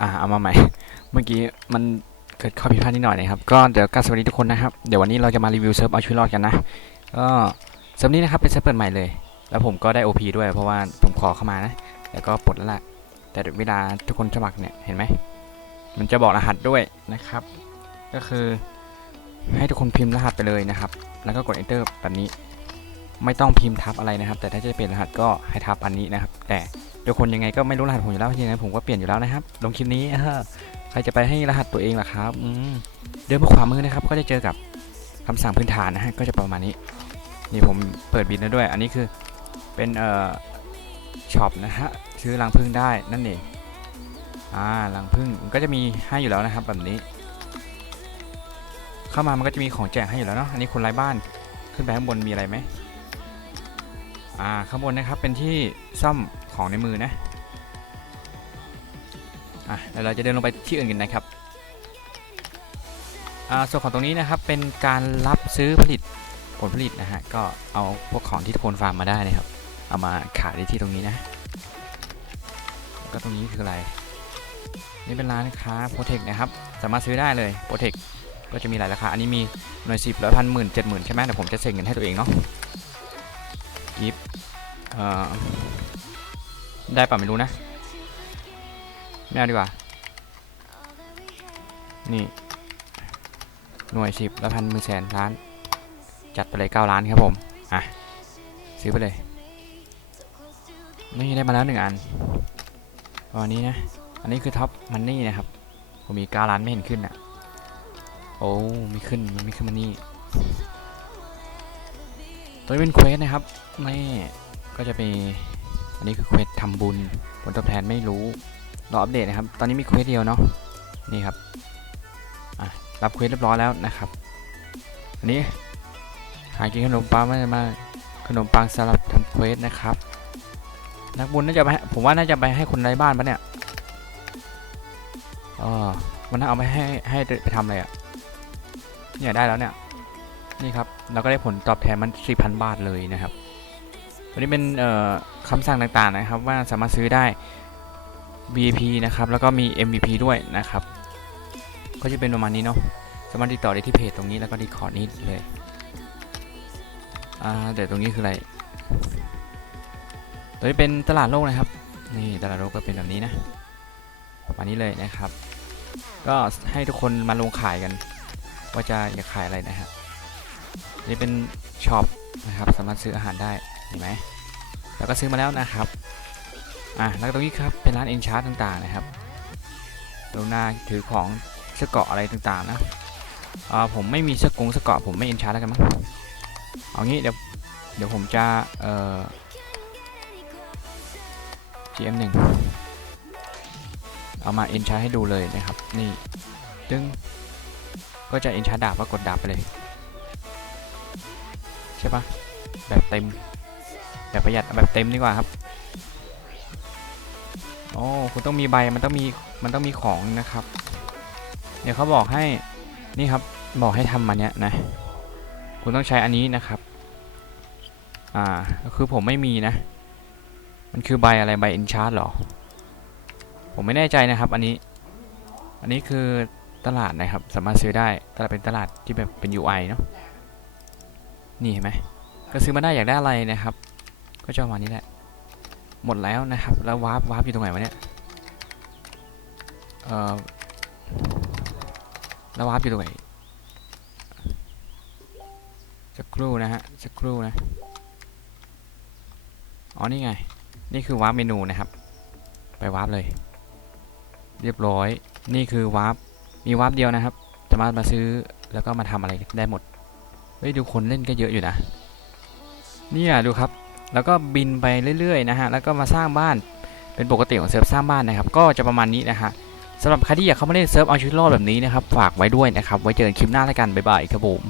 อ่าเอามาใหม่ เมื่อกี้มันเกิดข้อผิดพลาดนิดหน่อยนะครับ ก็เดี๋ยวกาบสวัสดีทุกคนนะครับ เดี๋ยววันนี้เราจะมารีวิวเซิร์ฟเอาชีวิตรอดกันนะ ก็เซิร์ฟนี้นะครับเป็นเซิร์ฟเปิดใหม่เลย แล้วผมก็ได้ OP ด้วยเพราะว่าผมขอเข้ามานะ แล้วก็ปลดแล้วล่ะ แต่เวลาทุกคนสมัครเนี่ยเห็นไหม มันจะบอกรหัสด้วยนะครับ ก็คือให้ทุกคนพิมพ์รหัสไปเลยนะครับ แล้วก็กด enter แบบนี้ ไม่ต้องพิมพ์ทับอะไรนะครับ แต่ถ้าจะเปลี่ยนรหัสก็ให้ทับอันนี้นะครับ แต่ ทุกคนยังไงก็ไม่รู้รหัสผมอยู่แล้วยังไงผมก็เปลี่ยนอยู่แล้วนะครับลงคลิปนี้ใครจะไปให้รหัสตัวเองล่ะครับเดินมาขวามือนะครับ ก็จะเจอกับคำสั่งพื้นฐานนะฮะก็จะประมาณนี้ นี่ผมเปิดบินแล้วด้วย อันนี้คือเป็นเอ่อช็อปนะฮะซื้อรังพึ่งได้นั่นเองอ่ารังพึ่งมันก็จะมีให้อยู่แล้วนะครับแบบนี้ เข้ามามันก็จะมีของแจกให้อยู่แล้วเนาะอันนี้คนไร้บ้านขึ้นไปข้างบนมีอะไรไหม อ่าข้างบนนะครับเป็นที่ซ่อมของในมือนะอะเดี๋ยวเราจะเดินลงไปที่อื่นกันนะครับอ่าส่วนของตรงนี้นะครับเป็นการรับซื้อผลิตผลผลิตนะฮะก็เอาพวกของที่ทุกคนฟาร์มมาได้นะครับ เอามาขายได้ที่ตรงนี้นะ ก็ตรงนี้คืออะไร นี่เป็นร้านค้าโปรเทคนะครับ สามารถซื้อได้เลยโปรเทคก็จะมีหลายราคา อันนี้มีหน่วยสิบร้อยพันหมื่นเจ็ดหมื่นใช่ไหมแต่ผมจะเซ็นเงินให้ตัวเองเนาะ กิฟได้ป่ะไม่รู้นะ ไม่เอาดีกว่า นี่ หน่วยสิบร้อยพันมื่นแสนล้าน จัดไปเลยเก้าล้านครับผม อะ ซื้อไปเลย นี่ได้มาแล้วหนึ่งอันวันนี้นะ อันนี้คือท็อปมันนี่นะครับ ผมมี9ล้านไม่เห็นขึ้นอะ โอ้ ไม่ขึ้น มันไม่ขึ้นมันนี่ ตัวนี้เป็นเควสนะครับนี่ก็จะเป็นอันนี้คือเควสทำบุญผลตอบแทนไม่รู้รออัปเดตนะครับ ตอนนี้มีเควสเดียวเนาะนี่ครับรับเควสเรียบร้อยแล้วนะครับ อันนี้หากินขนมปังม่ได้มาขนมปังสลับทำเควสนะครับ นักบุญน่าจะไปผมว่าน่าจะไปให้คนไร้บ้านปะเนี่ยเออมันน่าเอาไปให้ให้ไปทำอะไรอะ่ะเนี่ยได้แล้วเนี่ย นี่ครับเราก็ได้ผลตอบแทนมัน 4,000 บาทเลยนะครับวันนี้เป็นคำสั่งต่างๆนะครับ ว่าสามารถซื้อได้ VIP นะครับ แล้วก็มี MVP ด้วยนะครับ ก็จะเป็นประมาณนี้เนาะสามารถติดต่อได้ที่เพจตรงนี้แล้วก็ดีคอร์ดนี้เลยอ่าเดี๋ยวตรงนี้คืออะไรตัวนี้เป็นตลาดโลกนะครับนี่ตลาดโลกก็เป็นแบบนี้นะประมาณนี้เลยนะครับ ก็ให้ทุกคนมาลงขายกัน ว่าจะอยากขายอะไรนะฮะ นี่เป็นช็อปนะครับสามารถซื้ออาหารได้เห็นไหมแล้วก็ซื้อมาแล้วนะครับอะแล้วตรงนี้ครับเป็นร้านเอ็นชาร์ตต่างๆนะครับลงหน้าถือของเสื้อเกาะอะไรต่างๆนะอ่าผมไม่มีเสื้อกงเสื้อเกาะผมไม่เอ็นชาร์ตแล้วกันมั้งเอางี้เดี๋ยวเดี๋ยวผมจะเอ่อ GM1 เอามาเอนชาร์ให้ดูเลยนะครับ นี่ดึงก็จะเอนชาร์ดาบก็กดดาบไปเลย ใช่ปะแบบเต็ม แบบประหยัดแบบเต็มดีกว่าครับโอ้คุณต้องมีใบมันต้องมีมันต้องมีของนะครับ เดี๋ยวเขาบอกให้นี่ครับบอกให้ทำมาเนี้ยนะ คุณต้องใช้อันนี้นะครับ อ่าก็คือผมไม่มีนะ มันคือใบอะไรใบเอนชาร์ดหรอ ผมไม่แน่ใจนะครับ อันนี้ อันนี้คือตลาดนะครับ สามารถซื้อได้ตลาดเป็นตลาดที่แบบเป็น UI เนาะ นี่เห็นไหมก็ซื้อมาได้อยากได้อะไรนะครับ ก็จะประมาณนี้แหละ หมดแล้วนะครับ แล้ววาร์ปวาร์ปอยู่ตรงไหนวะเนี่ยเอ่อแล้ววาร์ปอยู่ตรงไหนสักครู่นะฮะสักครู่นะอ๋อนี่ไง นี่คือวาร์ปเมนูนะครับ ไปวาร์ปเลย เรียบร้อย นี่คือวาร์ปมีวาร์ปเดียวนะครับสามารถมาซื้อแล้วก็มาทำอะไรได้หมด เฮ้ยดูคนเล่นก็เยอะอยู่นะเนี่ยดูครับ แล้วก็บินไปเรื่อยๆนะฮะ แล้วก็มาสร้างบ้าน เป็นปกติของเซิร์ฟสร้างบ้านนะครับ ก็จะประมาณนี้นะฮะสำหรับใครที่อยากเข้ามาเล่นเซิร์ฟเอาชีวิตรอดแบบนี้นะครับ ฝากไว้ด้วยนะครับ ไว้เจอกันคลิปหน้าแล้วกัน บ๊ายบายครับผม